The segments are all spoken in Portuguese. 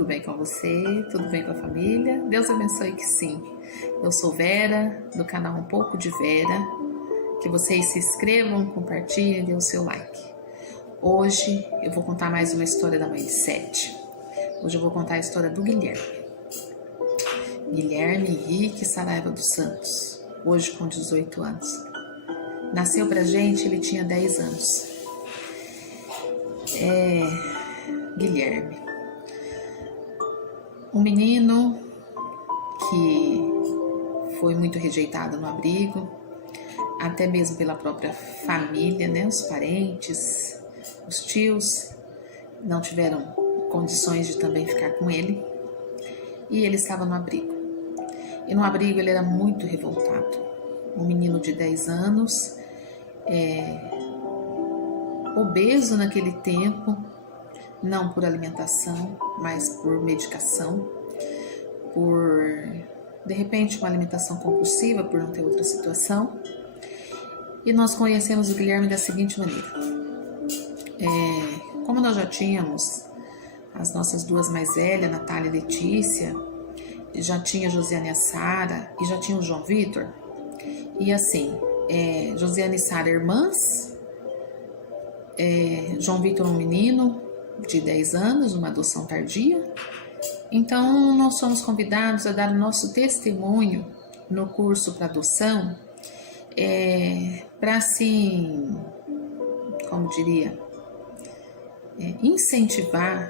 tudo bem com você? Tudo bem com a família? Deus abençoe que sim. Eu sou Vera, do canal Um Pouco de Vera. Que vocês se inscrevam, compartilhem, dê o seu like. Hoje eu vou contar mais uma história da mãe de Sete. Hoje eu vou contar a história do Guilherme. Guilherme Henrique Saraiva dos Santos, hoje com 18 anos. Nasceu pra gente, ele tinha 10 anos. Guilherme, um menino que foi muito rejeitado no abrigo, até mesmo pela própria família, né? Os parentes, os tios não tiveram condições de também ficar com ele, e ele estava no abrigo. E no abrigo ele era muito revoltado. Um menino de 10 anos, obeso naquele tempo, não por alimentação, mas por medicação, por, de repente, uma alimentação compulsiva, por não ter outra situação. E nós conhecemos o Guilherme da seguinte maneira. Como nós já tínhamos as nossas duas mais velhas, Natália e Letícia, já tinha a Josiane e a Sara, e já tinha o João Vitor, e assim, Josiane e Sara irmãs, João Vitor um menino de 10 anos, uma adoção tardia. Então nós somos convidados a dar o nosso testemunho no curso para adoção, para assim, como diria, incentivar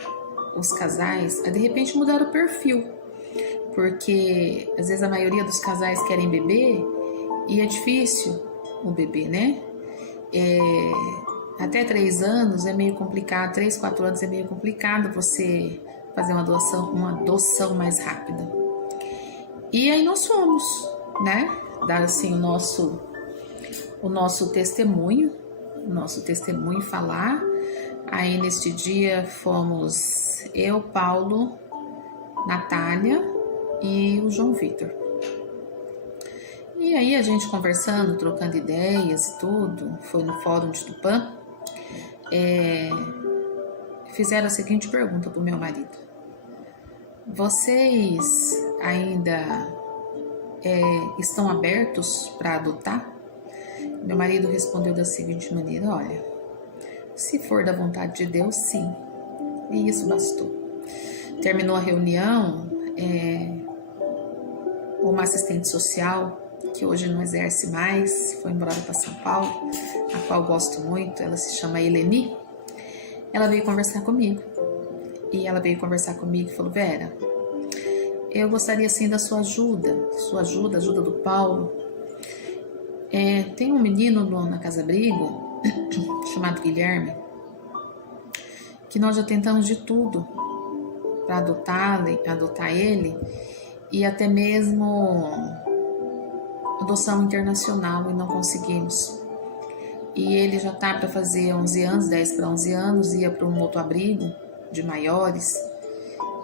os casais a de repente mudar o perfil, porque às vezes a maioria dos casais querem bebê e é difícil o bebê, né? Até 3 anos é meio complicado, 3, 4 anos é meio complicado você fazer uma adoção mais rápida. E aí nós fomos, né, dar assim o nosso testemunho, falar. Aí neste dia fomos eu, Paulo, Natália e o João Vitor. E aí a gente conversando, trocando ideias e tudo, foi no Fórum de Tupã. Fizeram a seguinte pergunta para o meu marido: vocês ainda estão abertos para adotar? Meu marido respondeu da seguinte maneira: olha, se for da vontade de Deus, sim. E isso bastou. Terminou a reunião, uma assistente social, que hoje não exerce mais, foi embora para São Paulo, a qual gosto muito, ela se chama Eleni. Ela veio conversar comigo. E ela veio conversar comigo e falou: Vera, eu gostaria sim da sua ajuda, ajuda do Paulo. Tem um menino na Casa Abrigo, chamado Guilherme, que nós já tentamos de tudo para adotar ele, e até mesmo adoção internacional, e não conseguimos. E ele já está para fazer 11 anos, 10 para 11 anos, ia para um outro abrigo de maiores,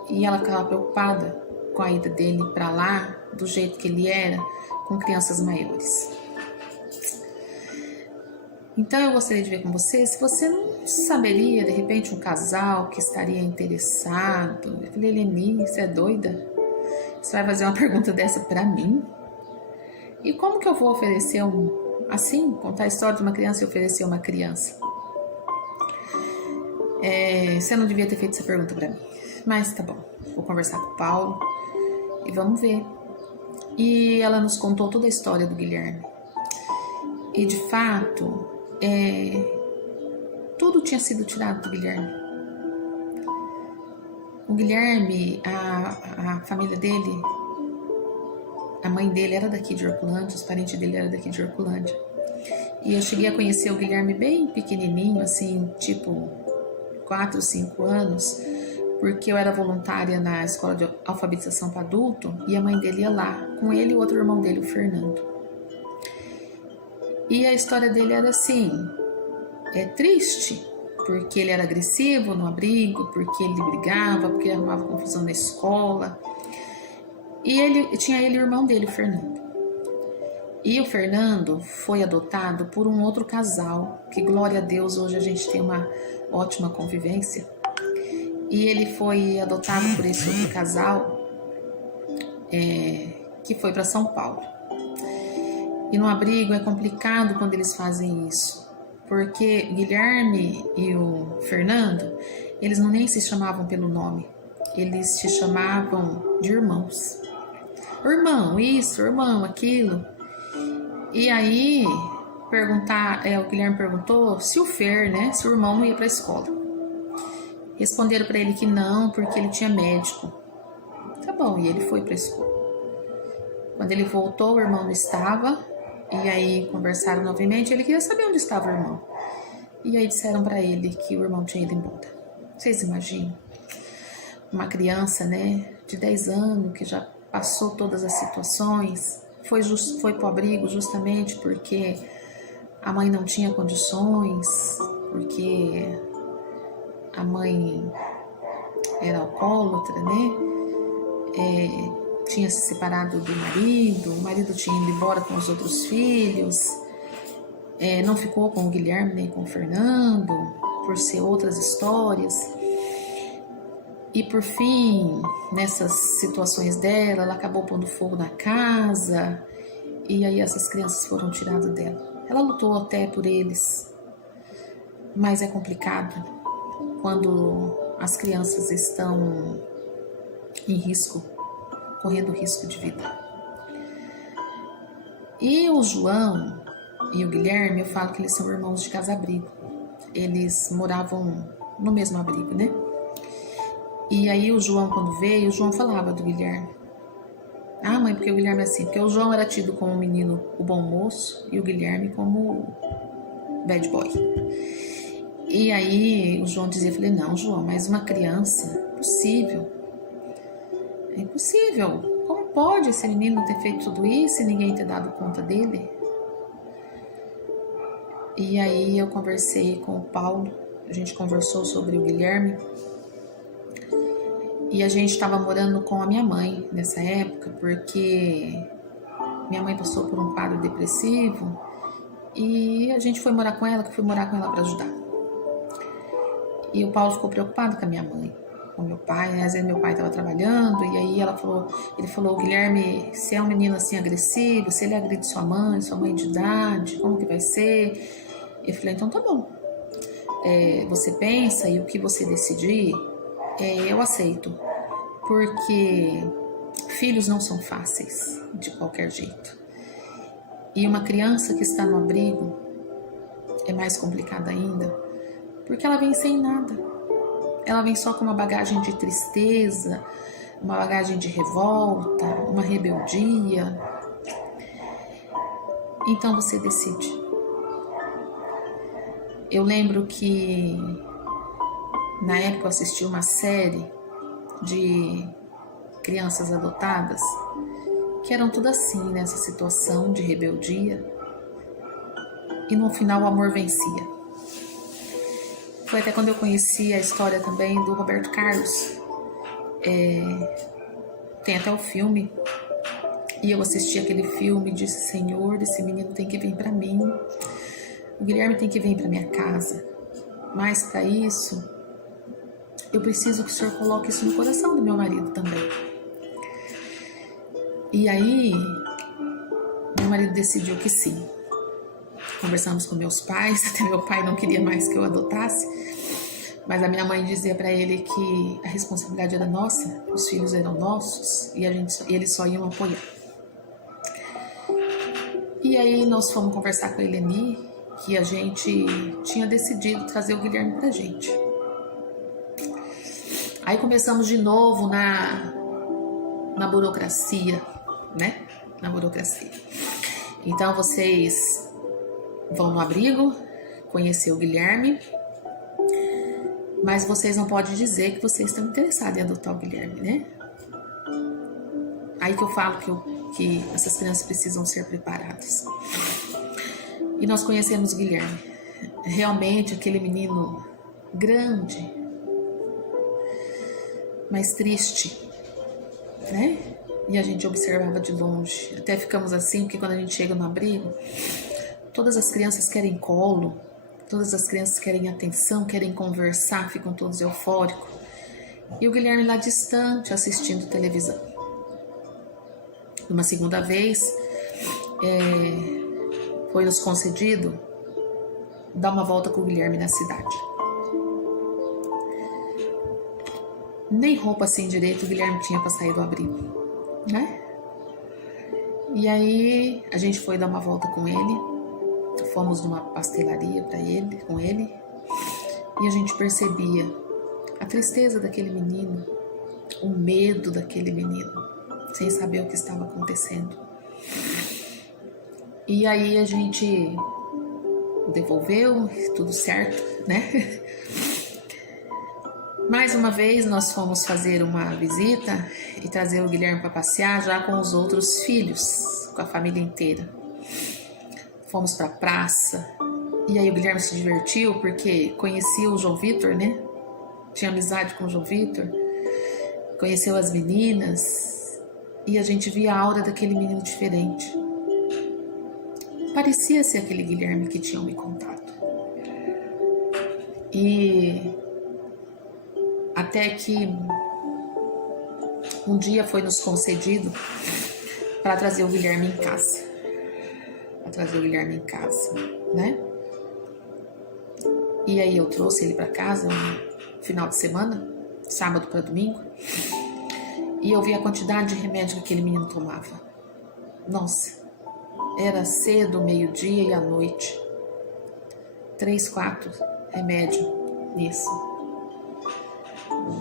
e ela ficava preocupada com a ida dele para lá, do jeito que ele era, com crianças maiores. Então eu gostaria de ver com você se você não saberia, de repente, um casal que estaria interessado. Eu falei: Eleni, você é doida? Você vai fazer uma pergunta dessa para mim? E como que eu vou oferecer contar a história de uma criança e oferecer uma criança? Você não devia ter feito essa pergunta para mim. Mas tá bom, vou conversar com o Paulo e vamos ver. E ela nos contou toda a história do Guilherme. E de fato, tudo tinha sido tirado do Guilherme. O Guilherme, a família dele, a mãe dele era daqui de Horcolândia, os parentes dele eram daqui de Horcolândia. E eu cheguei a conhecer o Guilherme bem pequenininho, assim, tipo 4, 5 anos, porque eu era voluntária na escola de alfabetização para adulto, e a mãe dele ia lá, com ele e o outro irmão dele, o Fernando. E a história dele era assim, triste, porque ele era agressivo no abrigo, porque ele brigava, porque ele arrumava confusão na escola. E tinha ele e o irmão dele, o Fernando. E o Fernando foi adotado por um outro casal, que glória a Deus, hoje a gente tem uma ótima convivência. E ele foi adotado por esse outro casal que foi para São Paulo. E no abrigo é complicado quando eles fazem isso, porque Guilherme e o Fernando, eles não nem se chamavam pelo nome, eles se chamavam de irmãos. Irmão isso, irmão aquilo. E aí o Guilherme perguntou se o Fer, né, se o irmão não ia para a escola. Responderam para ele que não, porque ele tinha médico. Tá bom, e ele foi para a escola. Quando ele voltou, o irmão não estava. E aí conversaram novamente, ele queria saber onde estava o irmão. E aí disseram para ele que o irmão tinha ido embora. Vocês imaginam? Uma criança, né, de 10 anos, que já passou todas as situações, foi pro abrigo justamente porque a mãe não tinha condições, porque a mãe era alcoólatra, né? Tinha se separado do marido, o marido tinha ido embora com os outros filhos, não ficou com o Guilherme nem com o Fernando, por ser outras histórias. E por fim, nessas situações dela, ela acabou pondo fogo na casa, e aí essas crianças foram tiradas dela. Ela lutou até por eles, mas é complicado quando as crianças estão em risco, correndo risco de vida. E o João e o Guilherme, eu falo que eles são irmãos de casa-abrigo. Eles moravam no mesmo abrigo, né? E aí o João, quando veio, o João falava do Guilherme. Ah, mãe, porque o Guilherme é assim? Porque o João era tido como o menino, o bom moço, e o Guilherme como o bad boy. E aí o João dizia, eu falei, não, João, mas uma criança, impossível. É impossível. Como pode esse menino ter feito tudo isso e ninguém ter dado conta dele? E aí eu conversei com o Paulo, a gente conversou sobre o Guilherme. E a gente estava morando com a minha mãe nessa época, porque minha mãe passou por um quadro depressivo e a gente foi morar com ela, que eu fui morar com ela para ajudar. E o Paulo ficou preocupado com a minha mãe, com meu pai, né? Às vezes meu pai estava trabalhando e aí ele falou, Guilherme, se é um menino assim agressivo, se ele agride sua mãe de idade, como que vai ser? Eu falei, então tá bom. Você pensa e o que você decidir, eu aceito, porque filhos não são fáceis de qualquer jeito. E uma criança que está no abrigo é mais complicada ainda, porque ela vem sem nada. Ela vem só com uma bagagem de tristeza, uma bagagem de revolta, uma rebeldia. Então você decide. Eu lembro que na época eu assisti uma série de crianças adotadas que eram tudo assim, nessa situação de rebeldia, e no final o amor vencia. Foi até quando eu conheci a história também do Roberto Carlos. Tem até o filme, e eu assisti aquele filme e disse, Senhor, esse menino tem que vir para mim, o Guilherme tem que vir para minha casa, mas para isso eu preciso que o Senhor coloque isso no coração do meu marido também. E aí, meu marido decidiu que sim. Conversamos com meus pais, até meu pai não queria mais que eu adotasse, mas a minha mãe dizia para ele que a responsabilidade era nossa, os filhos eram nossos e eles só iam apoiar. E aí nós fomos conversar com a Eleni, que a gente tinha decidido trazer o Guilherme pra gente. Aí começamos de novo na burocracia, né? Na burocracia. Então vocês vão no abrigo, conhecer o Guilherme, mas vocês não podem dizer que vocês estão interessados em adotar o Guilherme, né? Aí que eu falo que essas crianças precisam ser preparadas. E nós conhecemos o Guilherme. Realmente aquele menino grande, mas triste, né? E a gente observava de longe. Até ficamos assim, porque quando a gente chega no abrigo, todas as crianças querem colo, todas as crianças querem atenção, querem conversar, ficam todos eufóricos. E o Guilherme lá distante, assistindo televisão. Uma segunda vez, foi nos concedido dar uma volta com o Guilherme na cidade. Nem roupa assim direito o Guilherme tinha para sair do abrigo, né? E aí a gente foi dar uma volta com ele, fomos numa pastelaria com ele, e a gente percebia a tristeza daquele menino, o medo daquele menino, sem saber o que estava acontecendo. E aí a gente devolveu, tudo certo, né? Mais uma vez nós fomos fazer uma visita e trazer o Guilherme para passear já com os outros filhos, com a família inteira. Fomos para a praça e aí o Guilherme se divertiu porque conhecia o João Vitor, né? Tinha amizade com o João Vitor, conheceu as meninas e a gente via a aura daquele menino diferente. Parecia ser aquele Guilherme que tinham me contado. E até que um dia foi nos concedido para trazer o Guilherme em casa. Né? E aí eu trouxe ele para casa no final de semana, sábado para domingo, e eu vi a quantidade de remédio que aquele menino tomava. Nossa, era cedo, meio-dia e à noite. 3, 4 remédios nisso.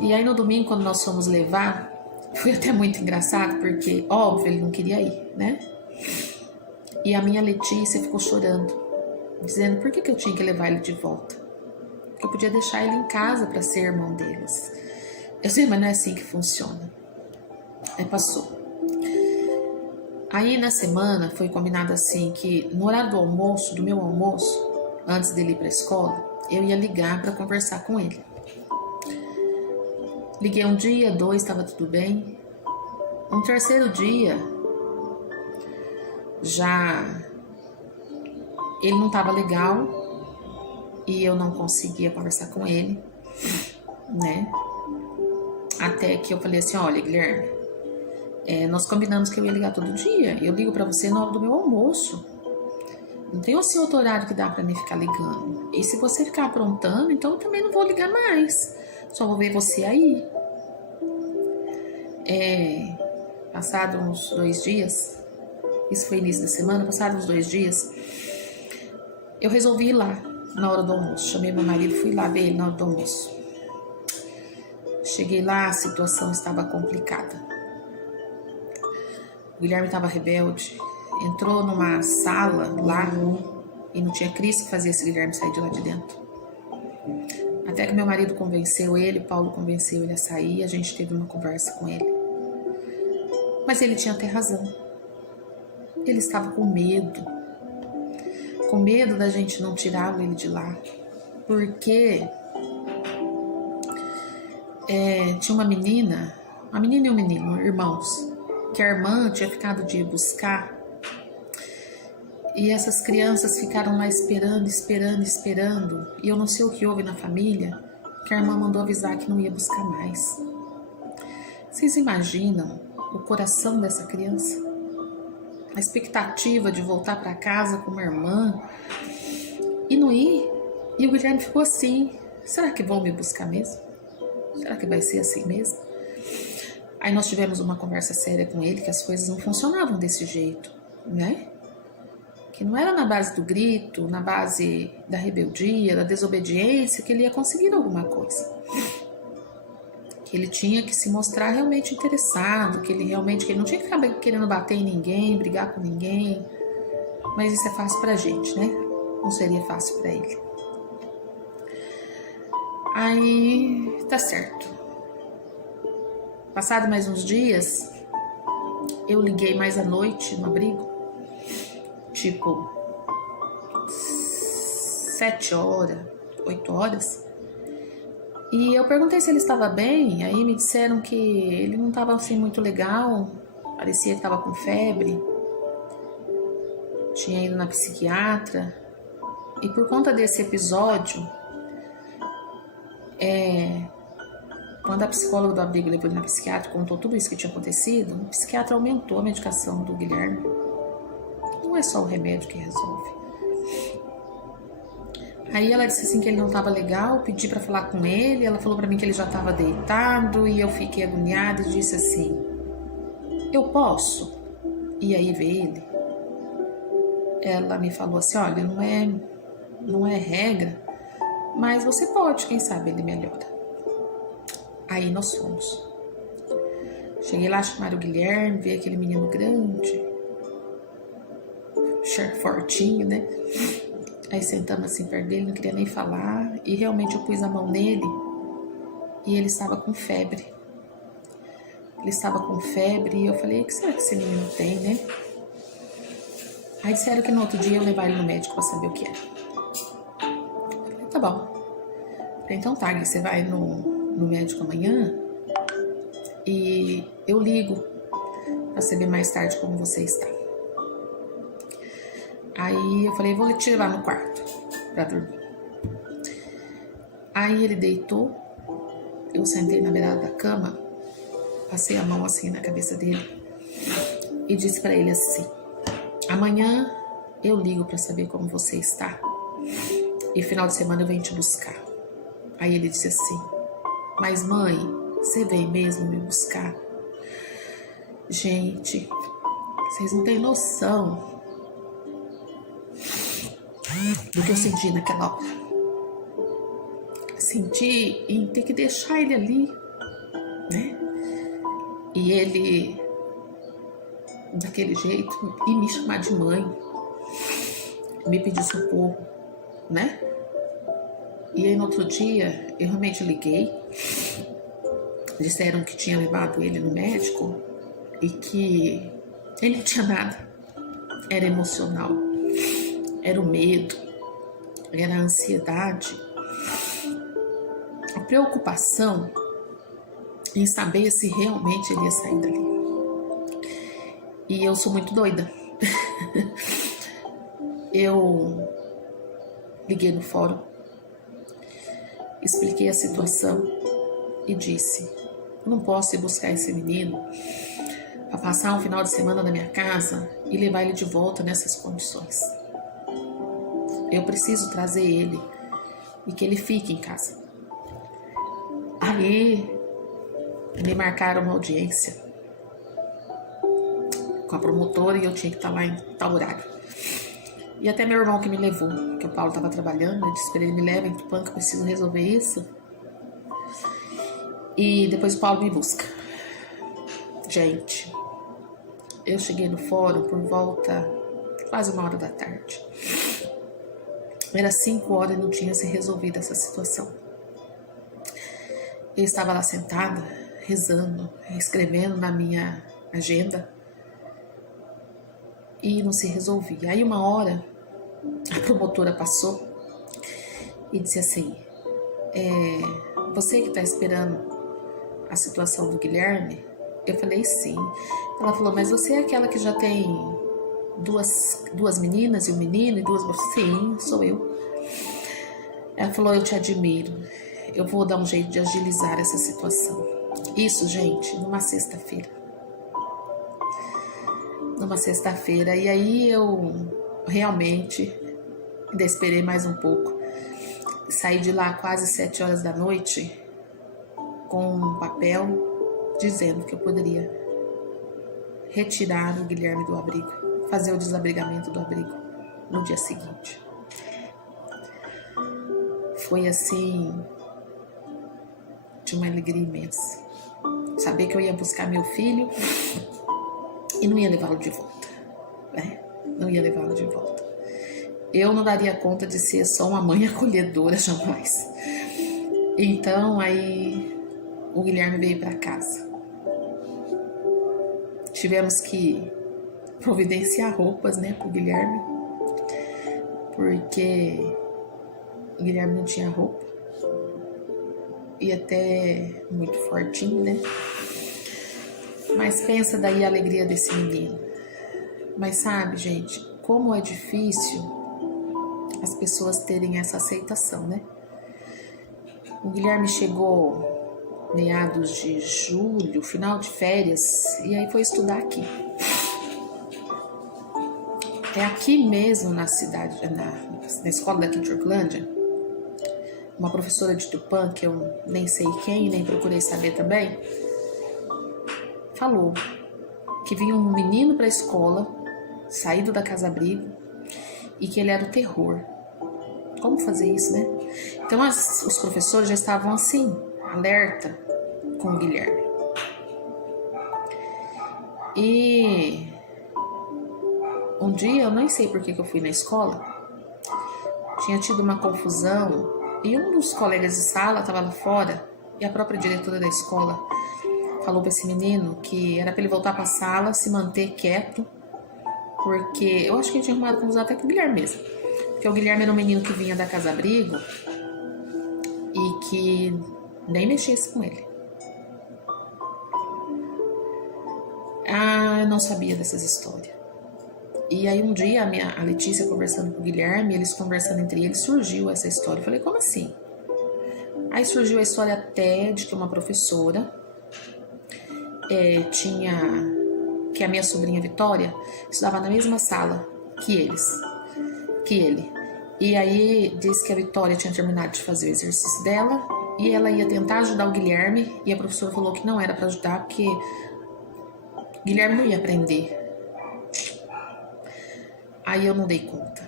E aí no domingo, quando nós fomos levar, foi até muito engraçado, porque, óbvio, ele não queria ir, né? E a minha Letícia ficou chorando, dizendo por que eu tinha que levar ele de volta. Que eu podia deixar ele em casa para ser irmão deles. Eu sei, mas não é assim que funciona. Aí passou. Aí na semana foi combinado assim que no horário do almoço, do meu almoço, antes dele ir para a escola, eu ia ligar para conversar com ele. Liguei um dia, 2, estava tudo bem. Um terceiro dia, já ele não estava legal e eu não conseguia conversar com ele, né? Até que eu falei assim, olha, Guilherme, nós combinamos que eu ia ligar todo dia. Eu ligo para você na hora do meu almoço. Não tem assim outro horário que dá para mim ficar ligando. E se você ficar aprontando, então eu também não vou ligar mais. Só vou ver você aí. Passado uns 2 dias, isso foi início da semana, passados uns 2 dias, eu resolvi ir lá na hora do almoço. Chamei meu marido, fui lá ver ele na hora do almoço. Cheguei lá, a situação estava complicada. O Guilherme estava rebelde, entrou numa sala lá e não tinha Cristo que fazia esse Guilherme sair de lá de dentro. Até que meu marido convenceu ele, Paulo convenceu ele a sair, a gente teve uma conversa com ele. Mas ele tinha até razão. Ele estava com medo da gente não tirar ele de lá, porque tinha uma menina e um menino, irmãos, que a irmã tinha ficado de ir buscar, e essas crianças ficaram lá esperando, e eu não sei o que houve na família, que a irmã mandou avisar que não ia buscar mais. Vocês imaginam o coração dessa criança? A expectativa de voltar para casa com uma irmã e não ir. E o Guilherme ficou assim, será que vão me buscar mesmo? Será que vai ser assim mesmo? Aí nós tivemos uma conversa séria com ele, que as coisas não funcionavam desse jeito, né? Que não era na base do grito, na base da rebeldia, da desobediência, que ele ia conseguir alguma coisa. Que ele tinha que se mostrar realmente interessado, que ele não tinha que ficar querendo bater em ninguém, brigar com ninguém. Mas isso é fácil pra gente, né? Não seria fácil pra ele. Aí, tá certo. Passado mais uns dias, eu liguei mais à noite no abrigo, tipo 7 horas, 8 horas. E eu perguntei se ele estava bem, aí me disseram que ele não estava assim muito legal, parecia que estava com febre, tinha ido na psiquiatra, e por conta desse episódio, Quando a psicóloga do abrigo levou ele na psiquiatra, contou tudo isso que tinha acontecido, o psiquiatra aumentou a medicação do Guilherme. Não é só o remédio que resolve. Aí ela disse assim que ele não estava legal, pedi para falar com ele, ela falou para mim que ele já estava deitado e eu fiquei agoniada e disse assim, eu posso? E aí veio ele. Ela me falou assim, olha, não é regra, mas você pode, quem sabe ele melhora. Aí nós fomos. Cheguei lá, chamaram o Guilherme, veio aquele menino grande, fortinho, né? Aí sentamos assim perto dele, não queria nem falar. E realmente eu pus a mão nele e ele estava com febre. Ele estava com febre e eu falei, o que será que esse menino tem, né? Aí disseram que no outro dia eu ia levar ele no médico para saber o que era. Eu falei, tá bom. Eu falei, então tá, você vai no médico amanhã e eu ligo para saber mais tarde como você está. Aí eu falei, vou te levar no quarto pra dormir. Aí ele deitou, eu sentei na beirada da cama, passei a mão assim na cabeça dele e disse pra ele assim, amanhã eu ligo pra saber como você está e final de semana eu venho te buscar. Aí ele disse assim, mas mãe, você vem mesmo me buscar? Gente, vocês não têm noção do que eu senti naquela hora. Senti em ter que deixar ele ali, né? E ele, daquele jeito, e me chamar de mãe, me pedir socorro, né? E aí no outro dia, eu realmente liguei, disseram que tinha levado ele no médico e que ele não tinha nada, era emocional. Era o medo, era a ansiedade, a preocupação em saber se realmente ele ia sair dali. E eu sou muito doida. Eu liguei no fórum, expliquei a situação e disse, eu não posso ir buscar esse menino para passar um final de semana na minha casa e levar ele de volta nessas condições. Eu preciso trazer ele e que ele fique em casa. Aí me marcaram uma audiência com a promotora e eu tinha que estar lá em tal horário. E até meu irmão que me levou, que o Paulo estava trabalhando, eu disse para ele, me leva em Tupã que eu preciso resolver isso. E depois o Paulo me busca. Gente, eu cheguei no fórum por volta quase 1h da tarde. Era 5 horas e não tinha se resolvido essa situação. Eu estava lá sentada, rezando, escrevendo na minha agenda e não se resolvia. Aí uma hora a promotora passou e disse assim, você que está esperando a situação do Guilherme? Eu falei sim. Ela falou, mas você é aquela que já tem duas meninas e um menino e duas... Sim, sou eu. Ela falou, eu te admiro, eu vou dar um jeito de agilizar essa situação. Isso, gente, numa sexta-feira. E aí eu realmente ainda esperei mais um pouco. Saí de lá quase 7 horas da noite com um papel dizendo que eu poderia retirar o Guilherme do abrigo, fazer o desabrigamento do abrigo no dia seguinte. Foi assim, de uma alegria imensa. Saber que eu ia buscar meu filho e não ia levá-lo de volta, né? Não ia levá-lo de volta. Eu não daria conta de ser só uma mãe acolhedora, jamais. Então, aí, o Guilherme veio para casa. Tivemos que providenciar roupas, né, pro Guilherme, porque o Guilherme não tinha roupa. E até muito fortinho, né? Mas pensa daí a alegria desse menino. Mas sabe, gente, como é difícil as pessoas terem essa aceitação, né? O Guilherme chegou meados de julho, final de férias, e aí foi estudar aqui. É aqui mesmo na cidade, na escola daqui de Orlândia, uma professora de Tupã, que eu nem sei quem, nem procurei saber também, falou que vinha um menino para a escola, saído da casa-abrigo, e que ele era o terror. Como fazer isso, né? Então os professores já estavam assim, alerta com o Guilherme. E um dia, eu nem sei por que eu fui na escola, tinha tido uma confusão e um dos colegas de sala estava lá fora e a própria diretora da escola falou para esse menino que era para ele voltar para a sala, se manter quieto, porque eu acho que ele tinha arrumado confusão até com o Guilherme mesmo, porque o Guilherme era um menino que vinha da casa-abrigo e que nem mexesse com ele. Eu não sabia dessas histórias. E aí um dia a Letícia conversando com o Guilherme, eles conversando entre eles, surgiu essa história. Eu falei, como assim? Aí surgiu a história até de que uma professora que a minha sobrinha Vitória estudava na mesma sala que ele. E aí disse que a Vitória tinha terminado de fazer o exercício dela e ela ia tentar ajudar o Guilherme, e a professora falou que não era para ajudar porque o Guilherme não ia aprender. Aí eu não dei conta,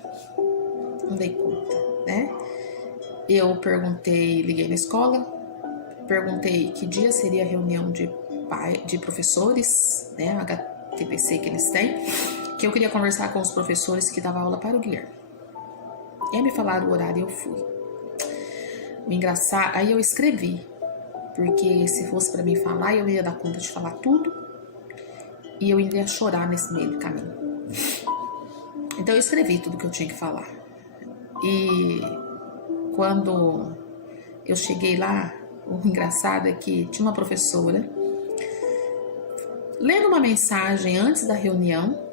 né? Eu liguei na escola, perguntei que dia seria a reunião de professores, né, HTPC que eles têm, que eu queria conversar com os professores que davam aula para o Guilherme. E aí me falaram o horário e eu fui. O engraçado, aí eu escrevi, porque se fosse para mim falar, eu ia dar conta de falar tudo e eu ia chorar nesse meio do caminho. Então eu escrevi tudo que eu tinha que falar. E quando eu cheguei lá, o engraçado é que tinha uma professora lendo uma mensagem antes da reunião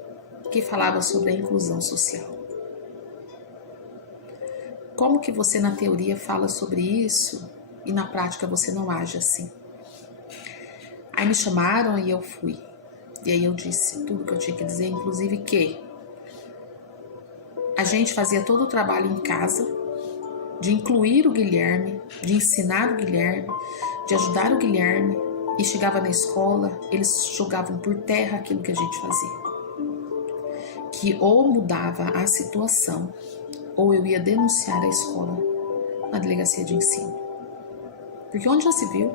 que falava sobre a inclusão social. Como que você na teoria fala sobre isso e na prática você não age assim? Aí me chamaram e eu fui. E aí eu disse tudo que eu tinha que dizer, inclusive que a gente fazia todo o trabalho em casa, de incluir o Guilherme, de ensinar o Guilherme, de ajudar o Guilherme, e chegava na escola, eles jogavam por terra aquilo que a gente fazia. Que ou mudava a situação, ou eu ia denunciar a escola na delegacia de ensino. Porque onde já se viu?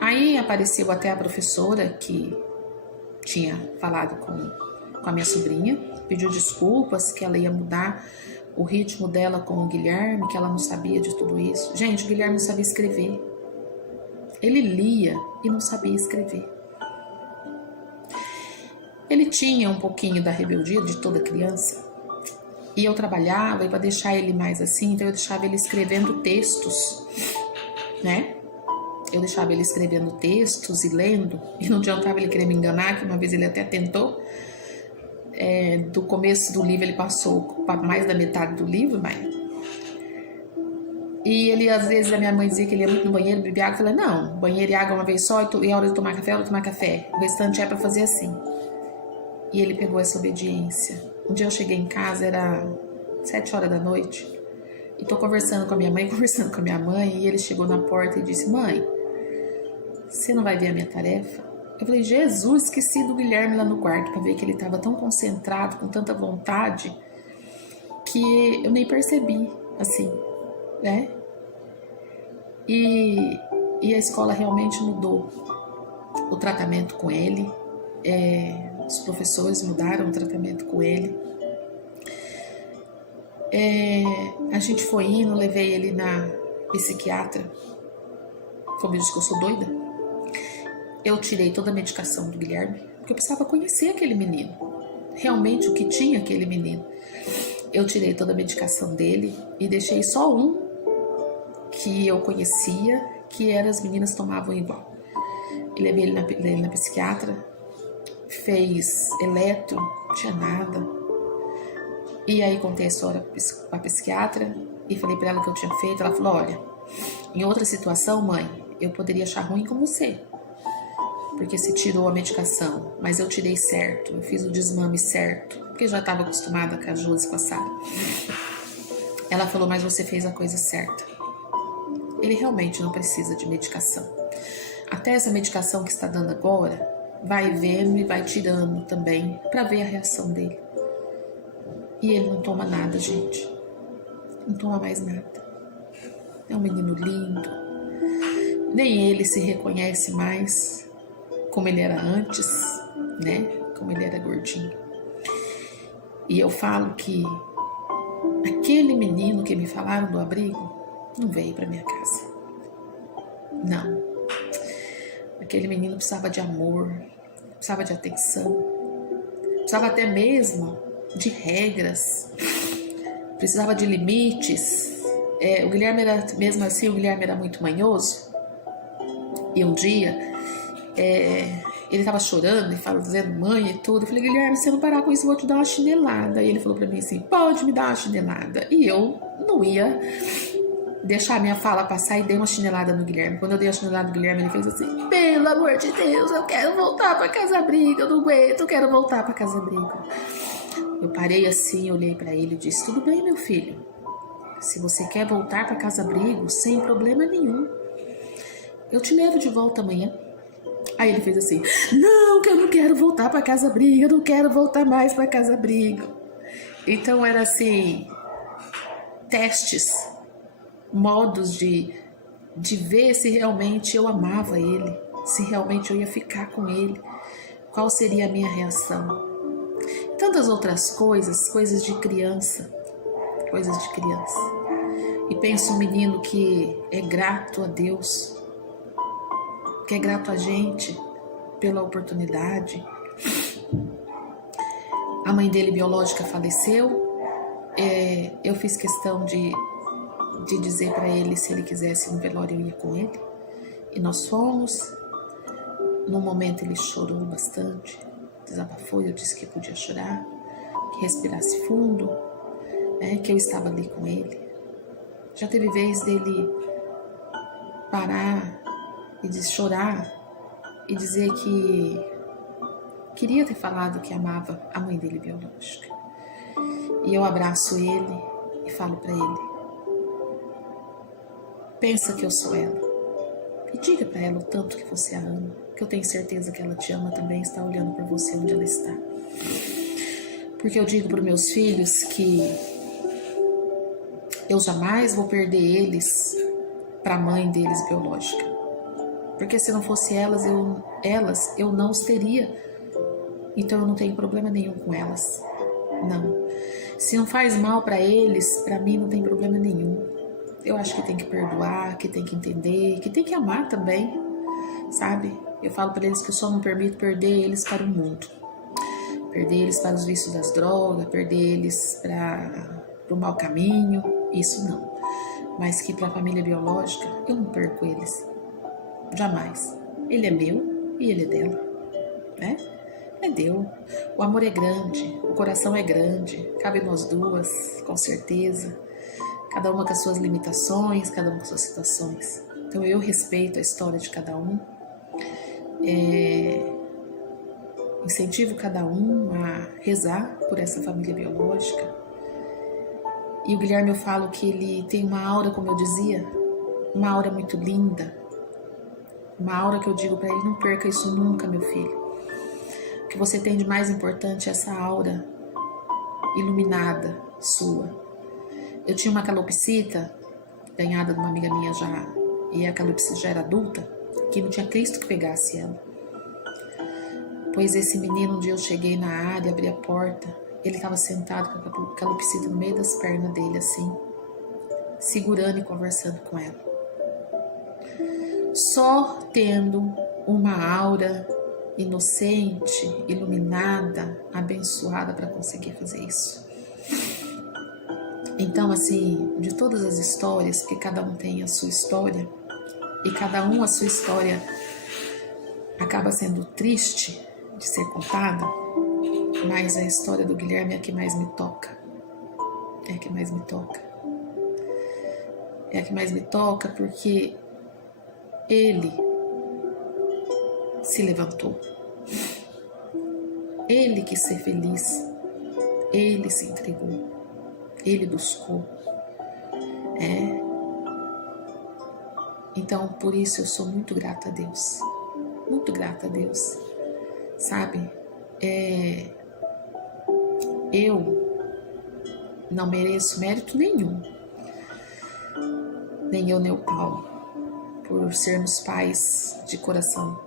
Aí apareceu até a professora que tinha falado com a minha sobrinha, pediu desculpas, que ela ia mudar o ritmo dela com o Guilherme, que ela não sabia de tudo isso. Gente, o Guilherme não sabia escrever. Ele lia e não sabia escrever. Ele tinha um pouquinho da rebeldia de toda criança. E eu trabalhava, e para deixar ele mais assim, então eu deixava ele escrevendo textos, né? Eu deixava ele escrevendo textos e lendo, e não adiantava ele querer me enganar, que uma vez ele até tentou. Do começo do livro ele passou para mais da metade do livro, mas... E ele, às vezes, a minha mãe dizia que ele ia muito no banheiro, bebia água. Eu falei, não, banheiro e água uma vez só, e a hora de tomar café, hora de tomar café. O restante é para fazer assim. E ele pegou essa obediência. Um dia eu cheguei em casa, era 7 horas da noite, e tô conversando com a minha mãe, e ele chegou na porta e disse, mãe, você não vai ver a minha tarefa? Eu falei, Jesus, esqueci do Guilherme lá no quarto, para ver que ele estava tão concentrado, com tanta vontade, que eu nem percebi, assim, né? E a escola realmente mudou o tratamento com ele, os professores mudaram o tratamento com ele. A gente foi indo, levei ele na psiquiatra, como eu disse que eu sou doida. Eu tirei toda a medicação do Guilherme, porque eu precisava conhecer aquele menino, realmente o que tinha aquele menino. Eu tirei toda a medicação dele e deixei só um que eu conhecia, que era as meninas tomavam igual. Eu levei ele na psiquiatra, fez eletro, não tinha nada. E aí contei a história para a psiquiatra e falei para ela o que eu tinha feito. Ela falou, olha, em outra situação, mãe, eu poderia achar ruim com você, porque você tirou a medicação, mas eu tirei certo, eu fiz o desmame certo, porque já estava acostumada com a Josi passada. Ela falou, mas você fez a coisa certa. Ele realmente não precisa de medicação. Até essa medicação que está dando agora, vai vendo e vai tirando também, para ver a reação dele. E ele não toma nada, gente. Não toma mais nada. É um menino lindo. Nem ele se reconhece mais como ele era antes, né? Como ele era gordinho. E eu falo que aquele menino que me falaram do abrigo não veio para minha casa. Não. Aquele menino precisava de amor, precisava de atenção, precisava até mesmo de regras, precisava de limites. O Guilherme era, mesmo assim, o Guilherme era muito manhoso. E um dia, ele estava chorando e dizendo mãe e tudo. Eu falei, Guilherme, se eu não parar com isso, eu vou te dar uma chinelada. E ele falou pra mim assim, pode me dar uma chinelada. E eu não ia deixar a minha fala passar e dei uma chinelada no Guilherme. Quando eu dei a chinelada no Guilherme, ele fez assim, pelo amor de Deus, eu quero voltar pra Casa Abrigo, eu não aguento, eu quero voltar pra Casa Abrigo. Eu parei assim, olhei pra ele e disse, tudo bem, meu filho, se você quer voltar pra Casa Abrigo, sem problema nenhum, eu te levo de volta amanhã. Aí ele fez assim, não, que eu não quero voltar pra Casa Abrigo, eu não quero voltar mais pra Casa Abrigo. Então era assim, testes, modos de ver se realmente eu amava ele, se realmente eu ia ficar com ele, qual seria a minha reação. Tantas outras coisas, coisas de criança. E penso um menino que é grato a Deus, que é grato a gente pela oportunidade. A mãe dele biológica faleceu. Eu fiz questão de dizer para ele, se ele quisesse ir no velório, eu ia com ele. E nós fomos. No momento ele chorou bastante, desabafou, eu disse que podia chorar, que respirasse fundo, né, que eu estava ali com ele. Já teve vez dele parar e chorar e dizer que queria ter falado que amava a mãe dele biológica. E eu abraço ele e falo para ele, pensa que eu sou ela e diga para ela o tanto que você a ama, que eu tenho certeza que ela te ama também, está olhando por você onde ela está. Porque eu digo para os meus filhos que eu jamais vou perder eles para a mãe deles biológica. Porque se não fosse elas, eu não os teria. Então eu não tenho problema nenhum com elas. Não. Se não faz mal para eles, para mim não tem problema nenhum. Eu acho que tem que perdoar, que tem que entender, que tem que amar também, sabe? Eu falo para eles que eu só não permito perder eles para o mundo. Perder eles para os vícios das drogas, perder eles para o mau caminho, isso não. Mas que para a família biológica, eu não perco eles. Jamais. Ele é meu e ele é dela, né? É Deus. O amor é grande, o coração é grande, cabe nós duas, com certeza. Cada uma com as suas limitações, cada uma com as suas situações. Então eu respeito a história de cada um. Incentivo cada um a rezar por essa família biológica. E o Guilherme, eu falo que ele tem uma aura, como eu dizia, uma aura muito linda. Uma aura que eu digo para ele, não perca isso nunca, meu filho. O que você tem de mais importante é essa aura iluminada sua. Eu tinha uma calopsita, ganhada de uma amiga minha já, e a calopsita já era adulta, que não tinha Cristo que pegasse ela. Pois esse menino, um dia eu cheguei na área, abri a porta, ele estava sentado com a calopsita no meio das pernas dele, assim, segurando e conversando com ela. Só tendo uma aura inocente, iluminada, abençoada para conseguir fazer isso. Então, assim, de todas as histórias, porque cada um tem a sua história, e cada um a sua história acaba sendo triste de ser contada, mas a história do Guilherme é a que mais me toca. É a que mais me toca. É a que mais me toca porque Ele se levantou. Ele quis ser feliz. Ele se entregou. Ele buscou. Então, por isso eu sou muito grata a Deus. Muito grata a Deus. Sabe? Eu não mereço mérito nenhum. Nem eu, nem o Paulo. Por sermos pais de coração.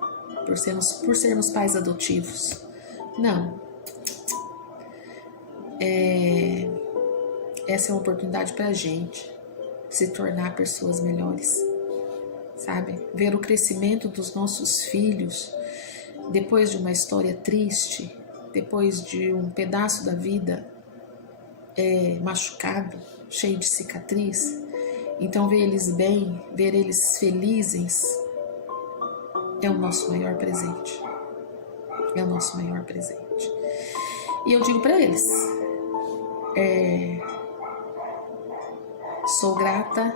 Por sermos pais adotivos. Não. Essa é uma oportunidade pra gente se tornar pessoas melhores. Sabe? Ver o crescimento dos nossos filhos depois de uma história triste, depois de um pedaço da vida machucado, cheio de cicatriz. Então ver eles bem, ver eles felizes é o nosso maior presente. É o nosso maior presente. E eu digo para eles, sou grata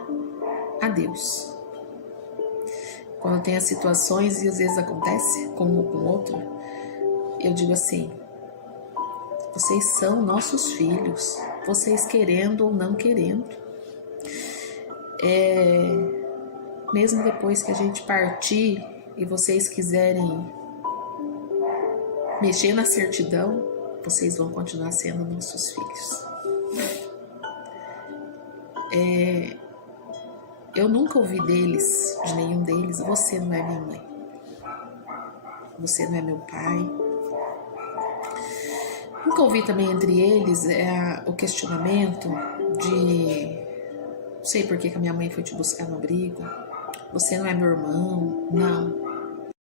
a Deus. Quando tem as situações e às vezes acontece com um ou com o outro, eu digo assim, vocês são nossos filhos, vocês querendo ou não querendo. Mesmo depois que a gente partir e vocês quiserem mexer na certidão, vocês vão continuar sendo nossos filhos. Eu nunca ouvi deles, de nenhum deles, você não é minha mãe, você não é meu pai. Nunca ouvi também entre eles o questionamento de não sei por que a minha mãe foi te buscar no abrigo, você não é meu irmão. Não.